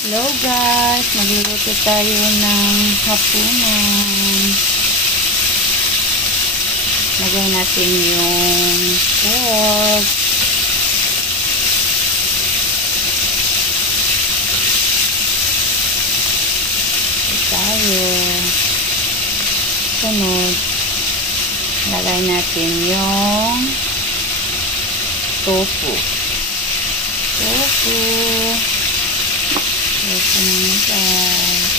Hello guys, magluluto tayo ng hapunan. Lagay natin yung pork. Tayo. Sunod, lagay natin yung tofu. Tofu naman guys.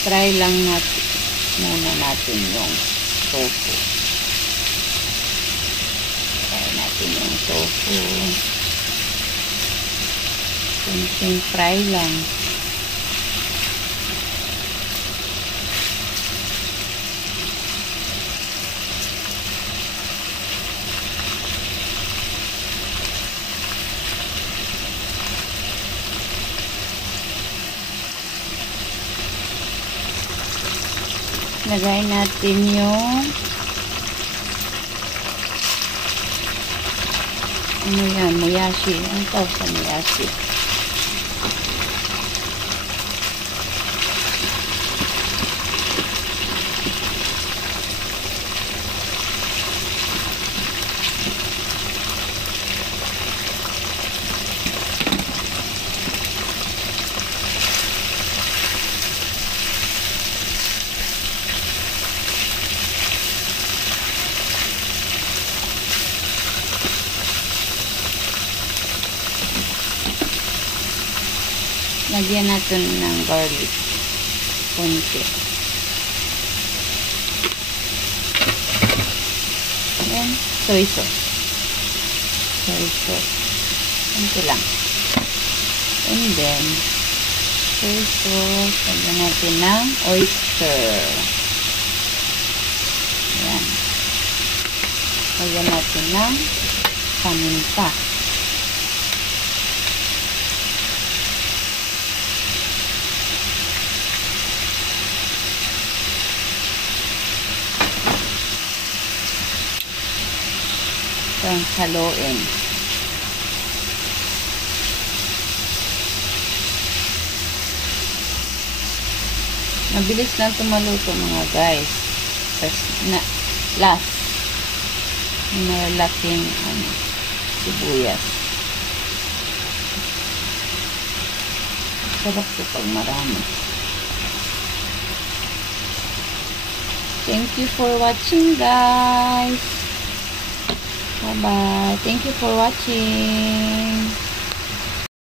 Try lang natin muna yung tofu. Try natin yung tofu. Kunting fry lang. Lagay natin yung ano yan, moyashi. Ang tawag sa moyashi. Lagyan natin ng garlic. Kunti. Then, soy sauce. Soy sauce. Kunti lang. And then, soy sauce. Lagyan natin ng oyster. Ayan. Lagyan natin ng paminta. Itong haluin. Mabilis lang tumaluto mga guys. Last. Malaking sibuyas. Sarap ito pag marami. Thank you for watching guys. Bye-bye. Thank you for watching.